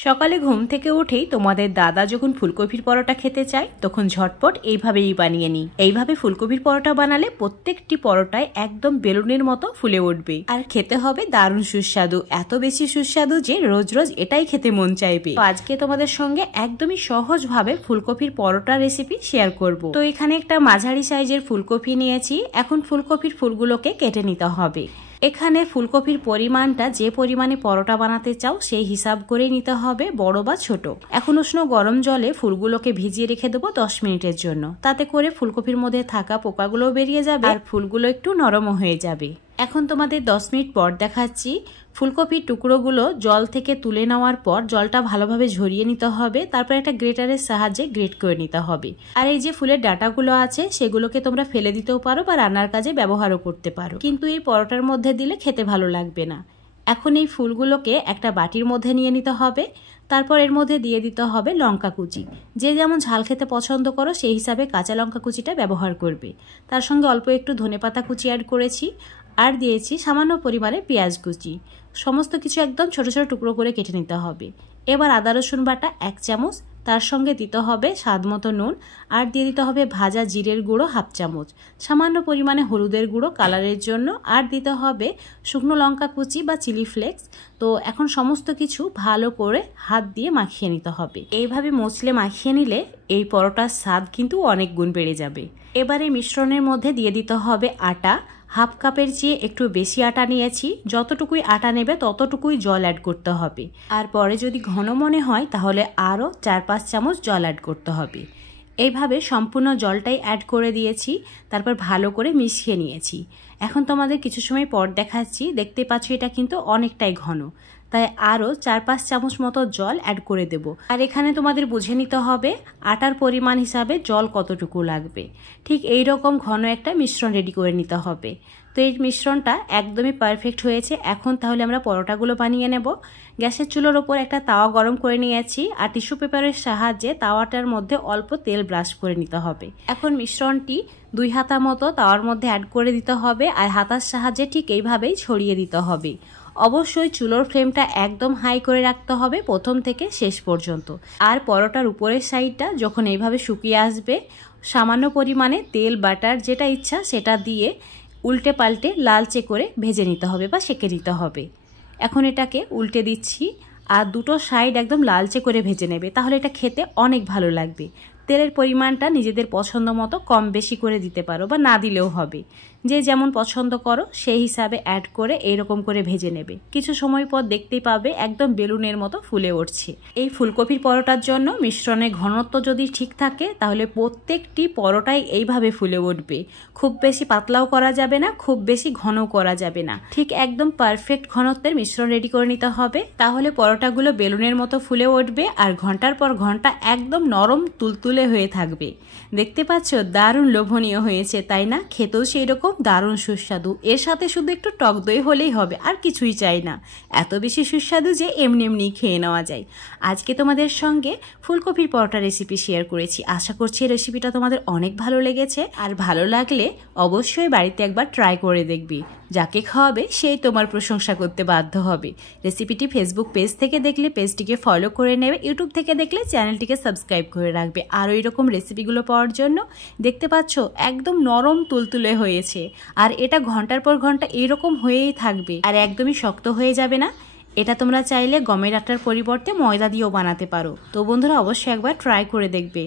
সকালে ঘুম থেকে উঠেই তোমাদের দাদা যখন ফুলকপির পরোটা খেতে চায় তখন ঝটপট এইভাবেই বানিয়ে নিই। এইভাবে ফুলকপির পরোটা বানালে প্রত্যেকটি পরোটায় একদম বেলুনের মতো ফুলে উঠবে আর খেতে হবে দারুণ সুস্বাদু, এত বেশি সুস্বাদু যে রোজ রোজ এটাই খেতে মন চাইবে। তো আজকে তোমাদের সঙ্গে একদমই সহজভাবে ফুলকপির পরোটা রেসিপি শেয়ার করব। তো এখানে একটা মাঝারি সাইজের ফুলকপি নিয়েছি। এখন ফুলকপির ফুলগুলোকে কেটে নিতে হবে। এখানে ফুলকপির পরিমাণটা যে পরিমাণে পরোটা বানাতে চাও সেই হিসাব করে নিতে হবে, বড় বা ছোট। এখন উষ্ণ গরম জলে ফুলগুলোকে ভিজিয়ে রেখে দেবো 10 মিনিটের জন্য। তাতে করে ফুলকপির মধ্যে থাকা পোকাগুলো বেরিয়ে যাবে আর ফুলগুলো একটু নরমও হয়ে যাবে। এখন তোমাদের 10 মিনিট পর দেখাচ্ছি। ফুলকপির টুকরোগুলো জল থেকে তুলে নেওয়ার পর জলটা ভালোভাবে ঝরিয়ে নিতে হবে। তারপর একটা গ্রেটারের সাহায্যে গ্রেট করে নিতে হবে। আর এই যে ফুলের ডাঁটাগুলো আছে সেগুলোকে তোমরা ফেলে দিতেও পারো বা রান্নার কাজে ব্যবহারও করতে পারো, কিন্তু এই পরোটার মধ্যে দিলে খেতে ভালো লাগবে না। এখন এই ফুলগুলোকে একটা বাটির মধ্যে নিয়ে নিতে হবে। তারপর এর মধ্যে দিয়ে দিতে হবে লঙ্কা কুচি। যে যেমন ঝাল খেতে পছন্দ করো সেই হিসাবে কাঁচা লঙ্কা কুচিটা ব্যবহার করবে। তার সঙ্গে অল্প একটু ধনেপাতা কুচি অ্যাড করেছি আর দিয়েছি সামান্য পরিমাণে পেঁয়াজ কুচি। সমস্ত কিছু একদম ছোট ছোট টুকরো করে কেটে নিতে হবে। এবার আদা রসুন বাটা 1 চামচ, তার সঙ্গে দিতে হবে স্বাদ মতো নুন আর দিয়ে দিতে হবে ভাজা জিরের গুঁড়ো 1/2 চামচ, সামান্য পরিমাণে হলুদের গুঁড়ো কালারের জন্য আর দিতে হবে শুকনো লঙ্কা কুচি বা চিলি ফ্লেক্স। তো এখন সমস্ত কিছু ভালো করে হাত দিয়ে মাখিয়ে নিতে হবে। এইভাবে মচলে মাখিয়ে নিলে এই পরোটার স্বাদ কিন্তু অনেক গুণ বেড়ে যাবে। এবারে মিশ্রণের মধ্যে দিয়ে দিতে হবে আটা। 1/2 কাপের চেয়ে একটু বেশি আটা নিয়েছি। যতটুকুই আটা নেবে ততটুকুই জল অ্যাড করতে হবে। আর পরে যদি ঘন মনে হয় তাহলে আরও 4-5 চামচ জল অ্যাড করতে হবে। এইভাবে সম্পূর্ণ জলটাই অ্যাড করে দিয়েছি। তারপর ভালো করে মিশিয়ে নিয়েছি। এখন তোমাদের কিছু সময় পর দেখাচ্ছি। দেখতে পাচ্ছ এটা কিন্তু অনেকটাই ঘন, তাই আরও 4-5 চামচ মতো জল অ্যাড করে দেব। আর এখানে তোমাদের বুঝে নিতে হবে আটার পরিমাণ হিসাবে জল কতটুকু লাগবে। ঠিক এই রকম ঘন একটা মিশ্রণ রেডি করে নিতে হবে। তো এই মিশ্রণটা একদমই পারফেক্ট হয়েছে। এখন তাহলে আমরা পরোটাগুলো বানিয়ে নেব। গ্যাসের চুলোর ওপর একটা তাওয়া গরম করে নিয়েছি আর টিস্যু পেপারের সাহায্যে তাওয়াটার মধ্যে অল্প তেল ব্রাশ করে নিতে হবে। এখন মিশ্রণটি 2 হাতা মতো তাওয়ার মধ্যে অ্যাড করে দিতে হবে আর হাতার সাহায্যে ঠিক এইভাবেই ছড়িয়ে দিতে হবে। অবশ্যই চুলোর ফ্লেমটা একদম হাই করে রাখতে হবে প্রথম থেকে শেষ পর্যন্ত। আর পরোটার উপরের সাইডটা যখন এইভাবে শুকিয়ে আসবে সামান্য পরিমাণে তেল বাটার যেটা ইচ্ছা সেটা দিয়ে উল্টে পাল্টে লালচে করে ভেজে নিতে হবে বা সেঁকে নিতে হবে। এখন এটাকে উল্টে দিচ্ছি আর দুটো সাইড একদম লালচে করে ভেজে নেবে, তাহলে এটা খেতে অনেক ভালো লাগবে। তেলের পরিমাণটা নিজেদের পছন্দ মতো কম বেশি করে দিতে পারো বা না দিলেও হবে। যে যেমন পছন্দ করো সেই হিসাবে অ্যাড করে এইরকম করে ভেজে নেবে। কিছু সময় পর দেখতেই পাবে একদম বেলুনের মতো ফুলে উঠছে। এই ফুলকপির পরোটার জন্য মিশ্রণের ঘনত্ব যদি ঠিক থাকে তাহলে প্রত্যেকটি পরোটাই এইভাবে ফুলে উঠবে। খুব বেশি পাতলাও করা যাবে না, খুব বেশি ঘনও করা যাবে না। ঠিক একদম পারফেক্ট ঘনত্বের মিশ্রণ রেডি করে নিতে হবে। তাহলে পরোটাগুলো বেলুনের মতো ফুলে উঠবে আর ঘন্টার পর ঘন্টা একদম নরম তুলতুলে হয়ে থাকবে। দেখতে পাচ্ছ দারুণ লোভনীয় হয়েছে, তাই না? খেতেও সেই রকম দারুণ সুস্বাদু। এর সাথে শুধু একটু টক দই হলেই হবে, আর কিছুই চাই না। এত বেশি সুস্বাদু যে এমনি এমনি খেয়ে নেওয়া যায়। আজকে তোমাদের সঙ্গে ফুলকপির পরোটা রেসিপি শেয়ার করেছি। আশা করছি এই রেসিপিটা তোমাদের অনেক ভালো লেগেছে। আর ভালো লাগলে অবশ্যই বাড়িতে একবার ট্রাই করে দেখবি। যাকে খাওয়াবে সেই তোমার প্রশংসা করতে বাধ্য হবে। রেসিপিটি ফেসবুক পেজ থেকে দেখলে পেজটিকে ফলো করে নেবে, ইউটিউব থেকে দেখলে চ্যানেলটিকে সাবস্ক্রাইব করে রাখবে। আর ওই রকম রেসিপিগুলো পাওয়ার জন্য দেখতে পাচ্ছ একদম নরম তুলতুলে হয়েছে আর এটা ঘন্টার পর ঘন্টা এইরকম হয়েই থাকবে আর একদমই শক্ত হয়ে যাবে না। এটা তোমরা চাইলে গমের আটার পরিবর্তে ময়দা দিয়েও বানাতে পারো। তো বন্ধুরা অবশ্যই একবার ট্রাই করে দেখবে।